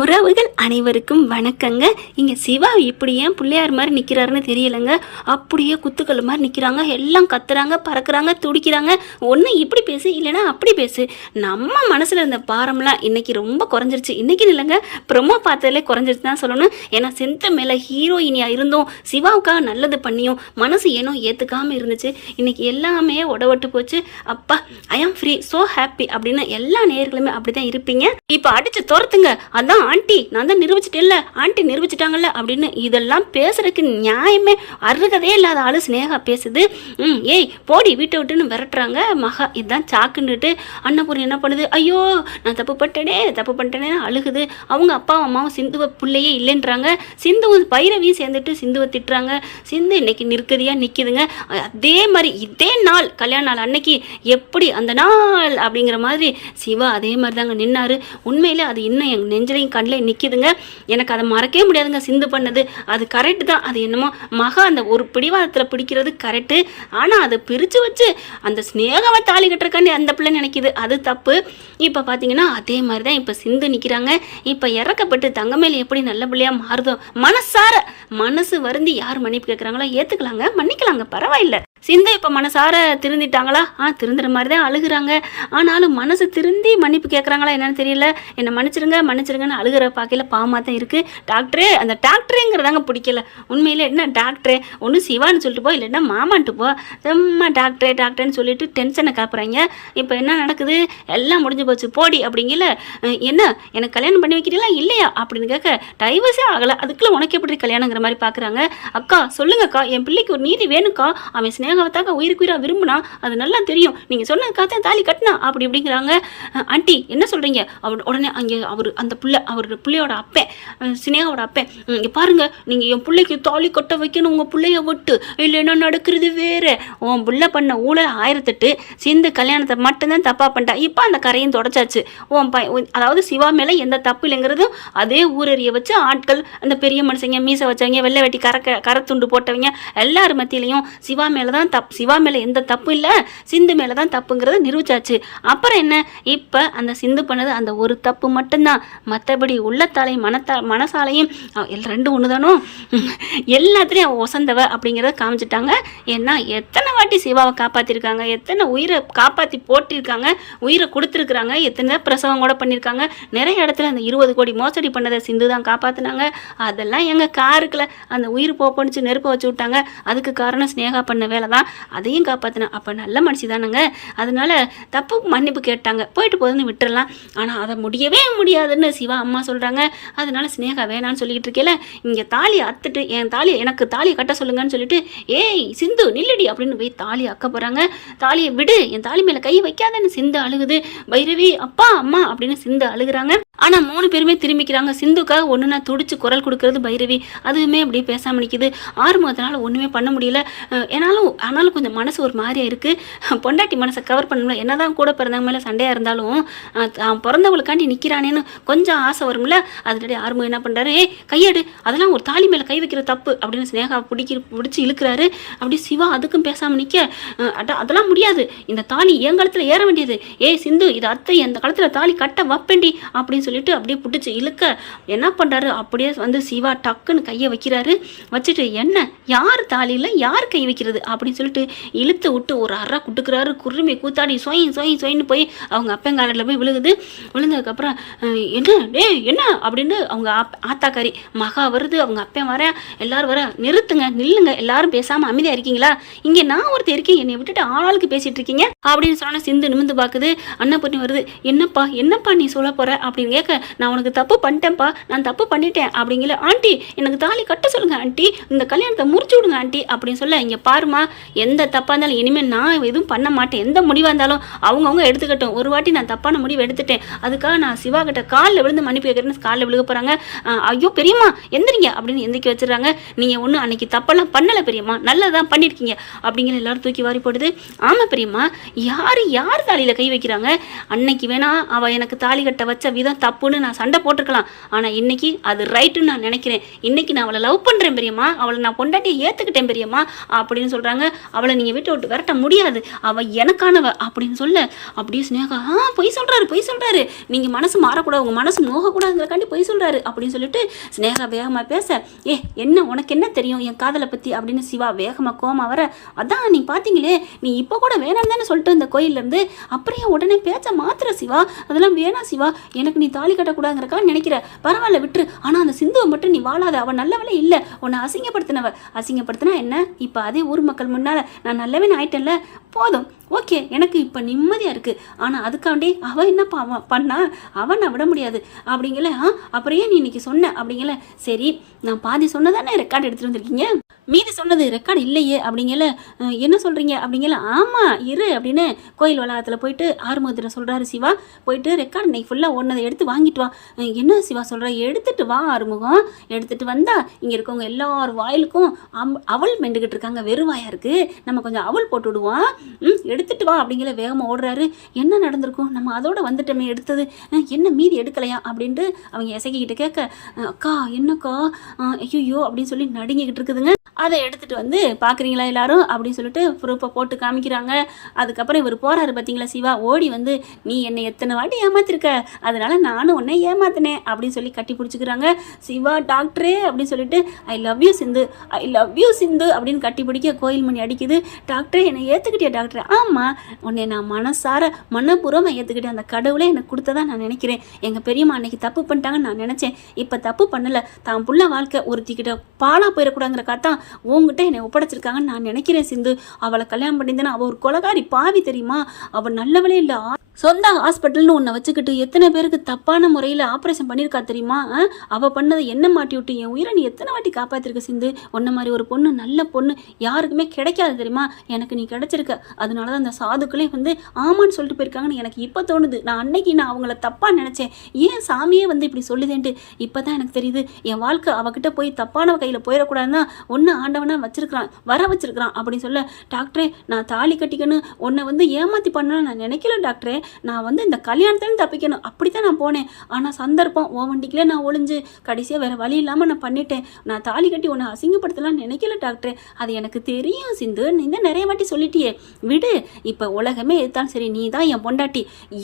உறவுகள் அனைவருக்கும் வணக்கங்க. இங்கே சிவா இப்படி ஏன் பிள்ளையார் மாதிரி நிற்கிறாருன்னு தெரியலைங்க. அப்படியே குத்துக்கல் மாதிரி நிற்கிறாங்க. எல்லாம் கத்துறாங்க, பறக்கிறாங்க, துடிக்கிறாங்க. ஒன்று இப்படி பேசு, இல்லைன்னா அப்படி பேசு. நம்ம மனசில் இருந்த பாரம்லாம் இன்னைக்கு ரொம்ப குறைஞ்சிருச்சு. இன்றைக்கி இல்லைங்க, ப்ரொமோ பார்த்ததுலே குறைஞ்சிருச்சு தான் சொல்லணும். ஏன்னா செந்த மேலே ஹீரோயினியாக இருந்தோம், சிவாவுக்காக நல்லது பண்ணியும் மனசு ஏனோ ஏற்றுக்காமல் இருந்துச்சு. இன்றைக்கி எல்லாமே உடவட்டு போச்சு. அப்பா, ஐ ஆம் ஃப்ரீ, ஸோ ஹாப்பி அப்படின்னு எல்லா நேயர்களுமே அப்படி தான் இருப்பீங்க. இப்போ அடித்து துரத்துங்க, அதான் ஆண்டி நான் தான் நிரூபிச்சிட்டேன்ல, ஆண்டி நிரூபிச்சிட்டாங்கல்ல அப்படின்னு இதெல்லாம் பேசுறதுக்கு நியாயமே அருகதே இல்லாத ஆளு ஸ்னேகா பேசுது. ஏய் போடி வீட்டை விட்டுன்னு விரட்டுறாங்க. மகா இதுதான் சாக்குன்னுட்டு அன்னபூர்ணி என்ன பண்ணுது, ஐயோ நான் தப்பு பண்ணிட்டேனே அழுகுது. அவங்க அப்பாவும் அம்மாவும் சிந்துவை பிள்ளையே இல்லைன்றாங்க. சிந்துவும் பைரவியும் சேர்ந்துட்டு சிந்துவை திட்டுறாங்க. சிந்து இன்னைக்கு நிற்கதியாக நிற்கிதுங்க. அதே மாதிரி இதே நாள் கல்யாண நாள் அன்னைக்கு எப்படி அந்த நாள் அப்படிங்கிற மாதிரி சிவா அதே மாதிரி தாங்க நின்னாரு. உண்மையிலே அது இன்னும் என் நெஞ்சிலையும் கண்ணில் நிற்கிதுங்க. எனக்கு அதை மறக்கவே முடியாதுங்க. சிந்து பண்ணது அது கரெக்டு தான். அது என்னமோ மகா அந்த ஒரு பிடிவாதத்தில் பிடிக்கிறது கரெக்டு. ஆனால் அதை பிரித்து வச்சு அந்த ஸ்னேகாவை தாலி கட்டுறக்காண்டி அந்த பிள்ளை நினைக்கிது, அது தப்பு. இப்போ பார்த்தீங்கன்னா அதே மாதிரி தான் இப்போ சிந்து நிற்கிறாங்க. இப்போ இறக்கப்பட்டு தங்கமேல் எப்படி நல்ல பிள்ளையாக மாறுதோ, மனசு வருந்தி யார் மன்னிப்பு கேட்குறாங்களோ ஏற்றுக்கலாங்க, மன்னிக்கலாங்க, பரவாயில்லை. சிந்து இப்போ மனசார திருந்திட்டாங்களா? திருந்துற மாதிரி தான் அழுகுறாங்க. ஆனாலும் மனசு திருந்தி மன்னிப்பு கேட்குறாங்களா என்னன்னு தெரியல. என்னை மன்னிச்சிருங்கன்னு அழுகிற பார்க்கல பாவமாக தான் இருக்குது. டாக்டரே, அந்த டாக்டரேங்கிறதாங்க பிடிக்கல. உண்மையிலே என்ன டாக்டரே, ஒன்று சிவான்னு சொல்லிட்டு போ, இல்லைன்னா மாமான்ட்டு போ. சும்மா டாக்டரேன்னு சொல்லிட்டு டென்ஷனை காப்புறாங்க. இப்போ என்ன நடக்குது, எல்லாம் முடிஞ்சு போச்சு போடி அப்படிங்கல. என்ன எனக்கு கல்யாணம் பண்ணி வைக்கிறீங்களா இல்லையா அப்படின்னு கேட்க, டைவர்ஸே ஆகலை, அதுக்குள்ளே உனக்கு எப்படி கல்யாணங்கிற மாதிரி பார்க்குறாங்க. அக்கா சொல்லுங்கக்கா, என் பிள்ளைக்கு ஒரு நீதி வேணுக்கா, அவன் ஸ்னேகாவத்தாக உயிருக்குயிராக விரும்பினா அது நல்லா தெரியும், நீங்கள் சொன்னதுக்காக தாலி கட்டினா அப்படி அப்படிங்கிறாங்க. ஆண்டி என்ன சொல்கிறீங்க? உடனே அங்கே அந்த பிள்ளையோட அப்பேன், ஸ்னேகாவோட அப்பேன், இங்கே பாருங்க, நீங்கள் என் பிள்ளைக்கு தாலி கட்ட வைக்கணும், உங்கள் பிள்ளைய விட்டு, இல்லைன்னா நடக்கிறது வேறு. உன் பிள்ளை பண்ண ஊழல் 1008, சிந்து கல்யாணத்தை மட்டும்தான் தப்பாக பண்ணிட்டா. இப்போ அந்த கரையும் தொடச்சாச்சு. அதாவது சிவா மேலே எந்த தப்பு இல்லைங்கிறதும் அதே ஊரறிய வச்சு ஆட்கள், அந்த பெரிய மனுஷங்க, மீசை வச்சவங்க, வெள்ளை வெட்டி கரை துண்டு போட்டவங்க எல்லாரும் மத்தியிலையும் சிவா மேலே தான் தப்பு, சிவா மேலே எந்த தப்பு இல்லை, சிந்து மேலே தான் தப்புங்கிறத நிரூபிச்சாச்சு. அப்புறம் என்ன, இப்போ அந்த சிந்து பண்ணது அந்த ஒரு தப்பு மட்டும்தான், மற்றபடி உள்ளத்தாலையும் மனசாலையும் ரெண்டும் ஒன்று தானோ, எல்லாத்துலேயும் அவள் ஒசந்தவ அப்படிங்கிறத காமிச்சிட்டாங்க. ஏன்னா எத்தனை வாட்டி சிவாவை காப்பாற்றிருக்காங்க, எத்தனை உயிரை காப்பாற்றி போட்டிருக்காங்க, உயிரை கொடுத்துருக்குறாங்க, எத்தனை பிரசவம் கூட பண்ணியிருக்காங்க. நிறைய இடத்துல அந்த 20 கோடி மோசடி பண்ணதை சிந்து தான் காப்பாற்றினாங்க. அதெல்லாம் எங்கள் காருக்குள்ள அந்த உயிர் போச்சு, நெருப்பை வச்சு விட்டாங்க. அதுக்கு காரணம் ஸ்னேகா பண்ண வேலை தான், அதையும் காப்பாற்றினா. அப்போ நல்ல மனுஷி தானங்க. அதனால தப்பு மன்னிப்பு கேட்டாங்க, போயிட்டு போகுதுன்னு விட்டுறலாம். ஆனால் அதை முடியவே முடியாதுன்னு சிவா அம்மா சொல்கிறாங்க. அதனால ஸ்னேகா வேணான்னு சொல்லிக்கிட்டு இருக்கேல, இங்கே தாலியை அத்துட்டு எனக்கு தாலியை கட்ட சொல்லுங்கன்னு சொல்லிட்டு, ஏய் சிந்து நில்லடி அப்படின்னு போய் தாலியை அக்க போகிறாங்க. தாலியை விடு, என் தாலி மேலே கை வைக்காதன்னு சிந்து அழுகுது. பைரவி அப்பா அம்மா அப்படின்னு சிந்து அழுகுறாங்க. ஆனால் 3 பேருமே திரும்பிக்கிறாங்க. சிந்துக்காக ஒன்றுனா துடிச்சு குரல் கொடுக்கறது பைரவி, அதுவுமே அப்படி பேசாமல் நிற்கிது. ஆறுமுகத்தினால ஒன்றுமே பண்ண முடியல. ஆனாலும் கொஞ்சம் மனசு ஒரு மாதிரியாக இருக்குது. பொண்டாட்டி மனசை கவர் பண்ணல. என்னதான் கூட பிறந்தவங்க மேலே சண்டையாக இருந்தாலும் பிறந்தவங்களுக்காண்டி நிற்கிறானேன்னு கொஞ்சம் ஆசை வரும்ல. அதனுடைய ஆறுமுகம் என்ன பண்ணுறாரு, கையெடு, அதெல்லாம் ஒரு தாலி மேலே கை வைக்கிற தப்பு அப்படின்னு ஸ்னேகா பிடிச்சி இழுக்கிறாரு. அப்படி சிவா அதுக்கும் பேசாமல் நிற்க, அதெல்லாம் முடியாது, இந்த தாலி என் காலத்தில் ஏற வேண்டியது, ஏய் சிந்து இது அத்தை, அந்த காலத்தில் தாலி கட்ட வப்பேண்டி அப்படின்னு சொல்லிட்டு அப்படியே பிடிச்சி இழுக்க என்ன பண்ணுறாரு, அப்படியே வந்து சிவா டக்குன்னு கையை வைக்கிறாரு. வச்சுட்டு என்ன யார் தாலியில் யார் கை வைக்கிறது அப்படின்னு சொல்லிட்டு இழுத்து விட்டு ஒரு அறை குட்டுக்கிறாரு. குருமி கூத்தாடி சொயின்னு போய் அவங்க அப்பங்காலில் போய் விழுகுது. விழுந்ததுக்கப்புறம் என்ன அப்படின்னு அவங்க ஆத்தாக்காரி மகா வருது, அவங்க அப்பன் வர, எல்லாரும் வர, நில்லுங்க எல்லாரும் பேசாமல் அமைதியாக இருக்கீங்களா, இங்கே நான் ஒருத்தர் இருக்கேன், என்னை விட்டுட்டு ஆளாளுக்கு பேசிட்டு இருக்கீங்க அப்படின்னு சொன்ன சிந்து நிமிந்து பார்க்குது. அன்னபூர்ணி வருது, என்னப்பா நீ சொல்ல போற அப்படின்னு கேட்க, நான் உனக்கு தப்பு பண்ணிட்டேன்ப்பா, நான் தப்பு பண்ணிட்டேன் அப்படிங்கிற. ஆண்டி எனக்கு தாலி கட்ட சொல்லுங்க ஆண்டி, இந்த கல்யாணத்தை முறிச்சு விடுங்க ஆண்டி அப்படின்னு சொல்ல, இங்கே பாருமா, எந்த தப்பாக இருந்தாலும் இனிமேல் நான் எதுவும் பண்ண மாட்டேன், எந்த முடிவாக இருந்தாலும் அவங்கவுங்க எடுத்துக்கட்டும். ஒரு வாட்டி நான் தப்பான முடிவு எடுத்துட்டேன், அதுக்காக நான் சிவா கிட்ட காலில் விழுந்து மன்னிப்பு கேட்குறேன்னு காலில் விழுக போகிறாங்க. ஐயோ பெரியம்மா எந்திரிங்க அப்படின்னு எந்திரிக்க வச்சுறாங்க. நீங்கள் ஒன்றும் அன்னைக்கு தப்பெல்லாம் பண்ணலை பெரியம்மா, நல்லதான் பண்ணியிருக்கீங்க அப்படிங்கிற எல்லாரும் தூக்கி வாரி போடுது. ஆமாம் பெரியம்மா, யார் தாலியில் கை வைக்கிறாங்க, அன்னைக்கு வேணா அவள் எனக்கு தாலி கட்ட வச்ச விதம் தப்புன்னு நான் சண்டை போட்டிருக்கலாம். ஆனால் இன்னைக்கு அது ரைட்டுன்னு நான் நினைக்கிறேன். இன்னைக்கு நான் அவளை லவ் பண்ணுறேன் பெரியம்மா, அவளை நான் பொண்டாட்டியை ஏற்றுக்கிட்டேன் பெரியம்மா அப்படின்னு சொல்கிறாங்க. அவளை நீங்கள் வீட்டை விட்டு விரட்ட முடியாது, அவள் எனக்கானவ அப்படின்னு சொல்ல அப்படியே ஸ்னேகா பொய் சொல்கிறாரு, நீங்கள் மனசு மாறக்கூடாது, உங்கள் மனசு நோகக்கூடாதுங்கிறக்காண்டி பொய் சொல்கிறாரு அப்படின்னு சொல்லிட்டு ஸ்னேகா வேகமாக பேச, என்ன உனக்கு என்ன தெரியும் என் காதலை பற்றி அப்படின்னு சிவா வேகமாக கோமா வர, அதான் நீ பார்த்தீங்களே நீ இப்போ கூட வேணாம் தானே சொல்லிட்டு இந்த கோயிலேருந்து, அப்படியே உடனே பேச்ச மாத்திர சிவா, அதெல்லாம் வேணாம் சிவா, எனக்கு நீ தாலி கட்டக்கூடாதுங்கிறக்கா நினைக்கிற, பரவாயில்ல விட்டுரு, ஆனால் அந்த சிந்துவை மட்டும் நீ வாழாத, அவள் நல்லவளே இல்லை, உன்னை அசிங்கப்படுத்தினா என்ன, இப்போ அதே ஊர் மக்கள் முன்னால் நான் நல்லவன் ஆயிட்டேன்ல, போதும் ஓகே எனக்கு இப்போ நிம்மதியாக இருக்குது. ஆனால் அதுக்காண்டி அவள் என்ன பண்ணா, அவன் நான் விட முடியாது அப்படிங்கல. அப்புறம் ஏன் நீ இன்னைக்கு சொன்ன அப்படிங்கல. சரி நான் பாதி சொன்னதானே ரெக்கார்டு எடுத்துகிட்டு வந்திருக்கீங்க, மீதி சொன்னது ரெக்கார்டு இல்லையே அப்படிங்கல. என்ன சொல்கிறீங்க அப்படிங்கல. ஆமாம் இரு அப்படின்னு கோயில் வளாகத்தில் போயிட்டு ஆறுமுகத்தில் சொல்கிறாரு சிவா. போயிட்டு ரெக்கார்டு இன்னைக்கு ஃபுல்லாக ஒன்றதை எடுத்து வாங்கிட்டு வா. என்ன சிவா சொல்கிற, எடுத்துகிட்டு வா ஆறுமுகம். எடுத்துகிட்டு வந்தால் இங்கே இருக்கவங்க எல்லார் வாயிலுக்கும் அவள் மெண்டுக்கிட்டு இருக்காங்க, வெறும் வாயாக இருக்குது, நம்ம கொஞ்சம் அவள் போட்டு விடுவோம், எடுத்துகிட்டு வா அப்படிங்கிற வேகமாக ஓடுறாரு. என்ன நடந்திருக்கும், நம்ம அதோட வந்துட்டோமே எடுத்தது, என்ன மீதி எடுக்கலையா அப்படின்ட்டு அவங்க இசைக்கிட்ட கேட்க, அக்கா என்னக்கா ஐயோ அப்படின்னு சொல்லி நடுங்கிக்கிட்டு இருக்குதுங்க. அதை எடுத்துகிட்டு வந்து பார்க்குறீங்களா எல்லாரும் அப்படின்னு சொல்லிட்டு ப்ரூஃபை போட்டு காமிக்கிறாங்க. அதுக்கப்புறம் இவர் போகிறாரு பார்த்தீங்களா சிவா, ஓடி வந்து நீ என்னை எத்தனை வாட்டி ஏமாத்திருக்க, அதனால நானும் உன்னை ஏமாத்தினேன் அப்படின்னு சொல்லி கட்டி பிடிச்சிக்கிறாங்க. சிவா டாக்டரே அப்படின்னு சொல்லிட்டு ஐ லவ் யூ சிந்து அப்படின்னு கட்டி பிடிக்க கோயில் மணி அடிக்குது. டாக்டரே என்னை ஏற்றுக்கிட்டியா டாக்டர், ஆமாம் உன்னை நான் மனப்பூர்வமாக ஏற்றுக்கிட்டேன், அந்த கடவுளே எனக்கு கொடுத்ததா நான் நினைக்கிறேன், எங்கள் பெரியம்மா அன்னைக்கு தப்பு பண்ணிட்டாங்கன்னு நான் நினச்சேன், இப்போ தப்பு பண்ணலை, தான் புள்ள வாழ்க்கை ஒருத்திக்கிட்ட பாலாக போயிடக்கூடாங்கிற காத்தான் உங்ககிட்ட என்னை ஒப்படைச்சிருக்காங்கன்னு நான் நினைக்கிறேன் சிந்து. அவளை கல்யாணம் பண்ணியிருந்தேன்னா அவள் ஒரு கொலகாரி பாவி தெரியுமா, அவள் நல்லவளே இல்லை, சொந்த ஹாஸ்பிட்டல்னு ஒன்றை வச்சுக்கிட்டு எத்தனை பேருக்கு தப்பான முறையில் ஆப்ரேஷன் பண்ணியிருக்கா தெரியுமா, அவள் பண்ணதை என்ன மாட்டி விட்டு என் உயிரை நீ எத்தனை வாட்டி காப்பாற்றிருக்க சிந்து, உன்ன மாதிரி ஒரு பொண்ணு நல்ல பொண்ணு யாருக்குமே கிடைக்காது தெரியுமா, எனக்கு நீ கிடைச்சிருக்க, அதனால தான் அந்த சாதுக்களே வந்து ஆமான்னு சொல்லிட்டு போயிருக்காங்கன்னு எனக்கு இப்போ தோணுது, நான் அன்னைக்கு நான் அவங்கள தப்பாக நினச்சேன், ஏன் சாமியே வந்து இப்படி சொல்லுதேன்ட்டு இப்போ தான் எனக்கு தெரியுது, என் வாழ்க்கை அவகிட்ட போய் தப்பானவ கையில் போயிடக்கூடாதுன்னா ஒன்று ஆண்டவனாக வச்சிருக்கிறான் அப்படின்னு சொல்ல, டாக்டரே நான் தாலி கட்டிக்கணும் உன்னை வந்து ஏமாற்றி பண்ணணும்னு நான் நினைக்கல டாக்டரே, நான் வந்து இந்த கல்யாணத்துலேருந்து தப்பிக்கணும் அப்படித்தான் நான் போனேன், ஆனால் சந்தர்ப்பம் ஓ வண்டிக்கிலே நான் ஒளிஞ்சு கடைசியாக வேறு வழி இல்லாமல் நான் பண்ணிட்டேன், நான் தாலி கட்டி உன்னை அசிங்கப்படுத்தலாம்னு நினைக்கல டாக்டரே, அது எனக்கு தெரியும் சிந்து, நீ தான் நிறைய வாட்டி சொல்லிட்டியே விடு, இப்போ உலகமே எதுத்தாலும் சரி நீ தான் என் பொண்டாட்டி,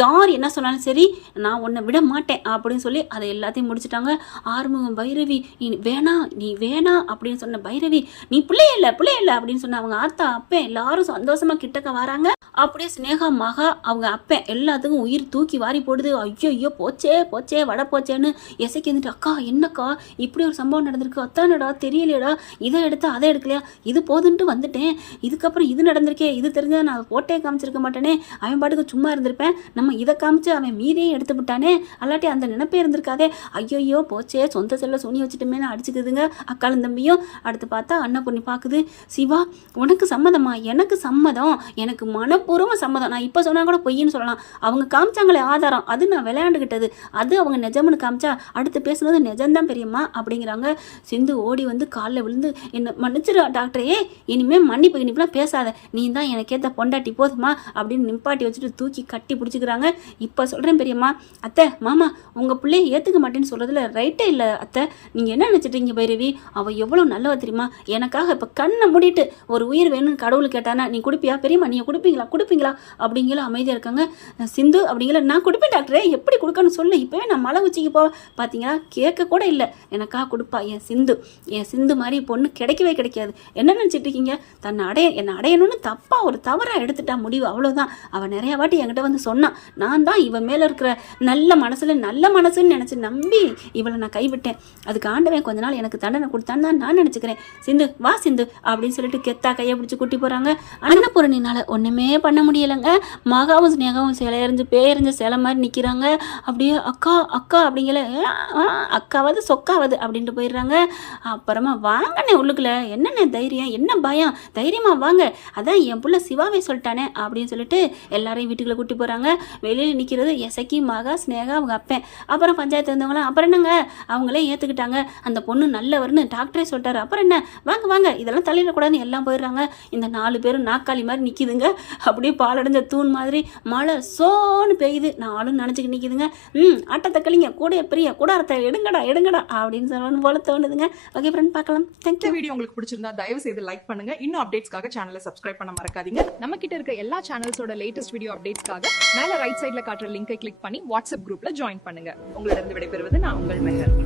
யார் என்ன சொன்னாலும் சரி நான் உன்னை விட மாட்டேன் அப்படின்னு சொல்லி அதை எல்லாத்தையும் முடிச்சுட்டாங்க. ஆறுமுகம் பைரவி நீ வேணாம் அப்படின்னு சொன்ன பைரவி, நீ பிள்ளையே இல்லை அப்படின்னு சொன்ன அவங்க ஆத்தா அப்பேன் எல்லாரும் சந்தோஷமாக கிட்டக்க வராங்க. அப்படியே ஸ்னேகா மகா அவங்க அப்பேன் எல்லாத்துக்கும் உயிர் தூக்கி வாரி போடுது. ஐயோ போச்சே வடை போச்சேன்னு இசைக்கு வந்துட்டு, அக்கா என்னக்கா இப்படி ஒரு சம்பவம் நடந்திருக்கு, அத்தானடா தெரியலையடா, இதை எடுத்தா அதை எடுக்கலையா, இது போதுன்ட்டு வந்துட்டேன், இதுக்கப்புறம் இது நடந்திருக்கே, இது தெரிஞ்சா நான் போட்டே காமிச்சிருக்க மாட்டேனே, அவன் பாட்டுக்கு சும்மா இருந்திருப்பேன், நம்ம இதை காமிச்சு அவன் மீதையும் எடுத்து விட்டானே, அல்லாட்டி அந்த நினைப்பே இருந்திருக்காதே, ஐயோ போச்சே சொந்த செல்ல சூனி வச்சுட்டுமேனு அடிச்சுக்குதுங்க அக்காலும் தம்பியும். அடுத்து பார்த்தா அன்னபூர்ணி பார்க்குது, சிவா உனக்கு சம்மதமா, எனக்கு சம்மதம், எனக்கு மனப்பூர்வமாக சம்மதம், நான் இப்போ சொன்னா கூட பொய்ன்னு சொல்லலாம், அவங்க காமிச்சாங்களே ஆதாரம் அது நான் விளையாண்டுக்கிட்டது, அது அவங்க நிஜம்னு காமிச்சா அடுத்து பேசுனது நிஜம்தான் பெரியம்மா அப்படிங்கிறாங்க. சிந்து ஓடி வந்து காலில் விழுந்து என்ன மன்னிச்சிரு டாக்டரே, இனிமேல் மன்னிப்புலாம் பேசாத, நீ தான் எனக்கேற்ற பொண்டாட்டி போதுமா அப்படின்னு நிப்பாட்டி வச்சுட்டு தூக்கி கட்டி பிடிச்சிக்கிறாங்க. இப்போ சொல்கிறேன் பெரியம்மா, அத்தை மாமா உங்கள் பிள்ளையை ஏற்றுக்க மாட்டேன்னு சொல்கிறதுல ரைட்டே இல்லை அத்தை, நீங்கள் என்ன நினச்சிட்டீங்க பைரவி, அவள் எவ்வளோ நல்லவ தெரியுமா, எனக்காக இப்போ கண்ணை மூடிட்டு ஒரு உயிர் வேணும்னு கடவுள் கேட்டானா நீ கொடுப்பியா பெரியம்மா, நீங்கள் கொடுப்பீங்களா அப்படிங்கிற அமைதியாக இருக்காங்க. சிந்து அப்படிங்கிற நான் கொடுப்பேன் டாக்டரே, எப்படி கொடுக்கணும்னு சொல்லு, இப்போவே நான் மலை உச்சிக்கு போவேன், பார்த்தீங்களா கேட்க கூட இல்லை, எனக்காக கொடுப்பா என் சிந்து மாதிரி பொண்ணு கிடைக்கவே கிடைக்காது, என்ன நினச்சிட்டு இருக்கீங்க, என்னை அடையணும்னு தப்பாக ஒரு தவறாக எடுத்துட்டா முடிவு, அவ்வளோதான். அவள் நிறையா வாட்டி என்கிட்ட வந்து சொன்னான், நான் தான் இவன் மேலே இருக்கிற நல்ல மனசுன்னு நினச்சி நம்பி இவளை நான் கைவிட்டேன், அதுக்கு ஆண்டவன் கொஞ்ச நாள் எனக்கு தண்டனை கொடுத்தான்னு தான் நான் நினச்சிக்கிறேன், சிந்து வா சிந்து அப்படின்னு சொல்லிட்டு கெத்தா கையை பிடிச்சி கூட்டி போகிறாங்க. அன்னபூரணினால் ஒன்றுமே பண்ண முடியலைங்க. மகாவும் ஸ்னேகாவும் பேரஞ்சு சிலை மாதிரி நிற்கிறாங்க. அப்படியே அக்கா அப்படிங்கிற அக்காவது சொக்காவது அப்படின்ட்டு போயிடுறாங்க. அப்புறமா வாங்கண்ணே உள்ளுக்குள்ள, என்னண்ணே தைரியம், என்ன பயம், தைரியமாக வாங்க, அதான் என் புள்ள சிவாவே சொல்லிட்டானே அப்படின்னு சொல்லிட்டு எல்லாரையும் வீட்டுக்குள்ளே கூட்டி போகிறாங்க. வெளியில் நிற்கிறது எசக்கி மகா ஸ்னேகா அவங்க அப்பேன். அப்புறம் பஞ்சாயத்து இருந்தவங்களாம் அப்புறம் என்னங்க அவங்களே ஏற்றுக்கிட்டாங்க, அந்த பொண்ணு நல்லவர்னு டாக்டரே சொல்லிட்டாரு, அப்புறம் என்ன வாங்க வாங்க இதெல்லாம் தள்ளிடக்கூடாதுன்னு எல்லாம் போயிடுறாங்க. இந்த 4 பேரும் நாக்காளி மாதிரி நிற்கிதுங்க. அப்படியே பாலடைஞ்ச தூண் மாதிரி மழை சோன்னு பெய்யுது. 4ம் நினச்சிக்கிட்டு நிற்கிதுங்க. ஆட்டத்தை கழிங்க, கூடைய பெரிய கூடாரத்தை எடுங்கடா எடுங்கடா அப்படின்னு சொல்லணும் போல தோணுதுங்க. ஓகே ஃப்ரெண்ட், பார்க்கலாம். தேங்க்யூ. வீடியோ உங்களுக்கு பிடிச்சிருந்தா தயவு செய்து லைக் பண்ணுங்க. இன்னும் அப்டேட்ஸ்க்காக சேனலை சப்ஸ்கிரைப் பண்ண மறக்காதீங்க. நம்ம கிட்ட இருக்க எல்லா சேனல்ஸோட லேட்டஸ்ட் வீடியோ அப்டேட்ஸ்க்காக மேல ரைட் சைடுல காட்டுற லிங்கை கிளிக் பண்ணி வாட்ஸ்அப் குரூப்ல ஜாயின் பண்ணுங்க. உங்களிடம் விடைபெறுவது நான் உங்கள் மெஹர்.